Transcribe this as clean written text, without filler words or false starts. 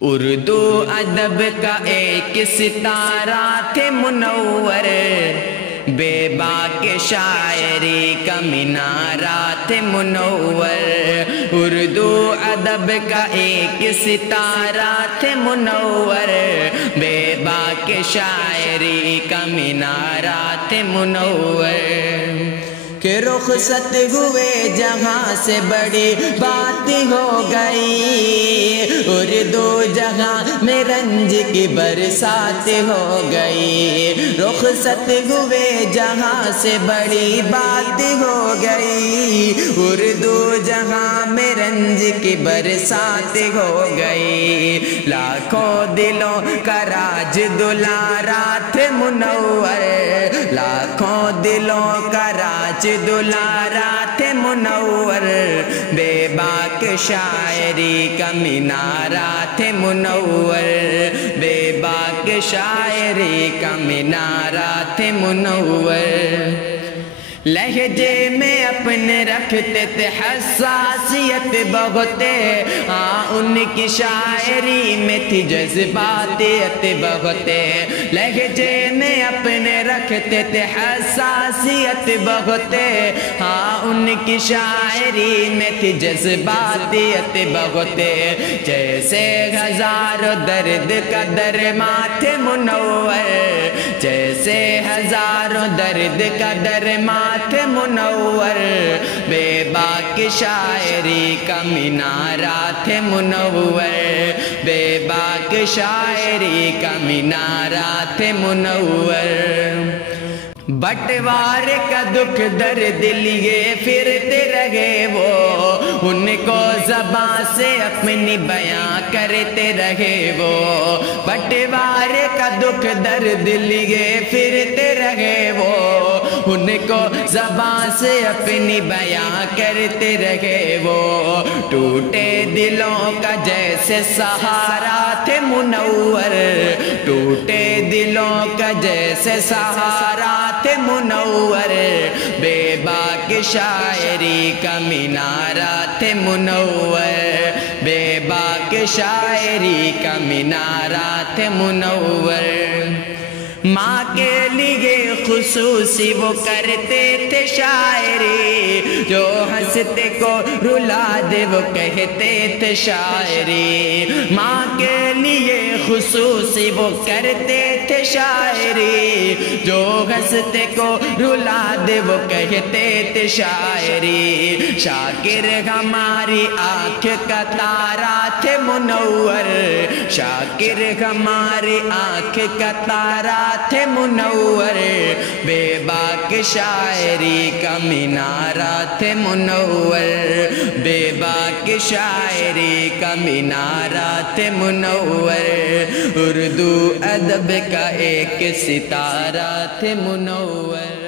اردو ادب کا ایک ستارہ تھے منور، بے باک شاعری کا مینارہ تھے منور۔ اردو ادب کا ایک ستارہ تھے منور، بے باک شاعری کا مینارہ تھے منور۔ کہ رخصت ہوئے جہاں سے بڑی بات ہو گئی، اردو جہاں میں رنج کی برسات ہو گئی۔ رخصت ہوئے جہاں سے بڑی بات ہو گئی، اردو جہاں میں رنج کی برسات ہو گئی۔ لاکھوں دلوں کا راج دلارا تھے منور، لاکھوں دلوں کا راج دلارا تھے منور، بے باک شاعری کا مینارہ تھے منور، بے باک شاعری کا مینارہ تھے منور۔ لہجے میں اپنے رکھتے تھے حساسیت بہت، ہاں ان کی شاعری میں تھی جذباتیت بہت۔ لہجے میں اپنے رکھتے تھے حساسیت بہت، ہاں ان کی شاعری میں تھی جذباتیت بہت۔ جیسے ہزاروں درد کا درماں تھے منور، جیسے ہزاروں درد کا درماں تھے منور، بے باک شاعری کا مینارہ تھے منور، بے باک شاعری کا مینارہ تھے منور۔ بٹوار کا دکھ درد لیے پھرتے رہے وہ، ان کو زباں سے اپنی بیاں کرتے رہے وہ۔ بٹوار کا دکھ درد لیے پھرتے رہے وہ، ان کو زباں سے اپنی بیاں کرتے رہے وہ۔ ٹوٹے دلوں کا جیسے سہارا تھے منور، ٹوٹے دلوں کا جیسے سہارا تھے منور، بے باک شاعری کا مینارہ تھے منور، بے باک شاعری کا مینارہ تھے منور۔ ماں کے لیے خصوصی وہ کرتے تھے شاعری، جو ہنستے کو رلا دے وہ کہتے تھے شاعری۔ ماں کے لیے خصوصی وہ کرتے تھے شاعری، جو ہنستے کو رلا دے وہ کہتے تھے شاعری۔ شاکر ہماری آنکھ کا تارا تھے منور، شاکر ہماری آنکھ کا تارا تھے منور، بے باک شاعری کا مینارہ تھے منور، بے باک شاعری کا مینارہ تھے منور۔ اردو ادب کا ایک ستارہ تھے منور۔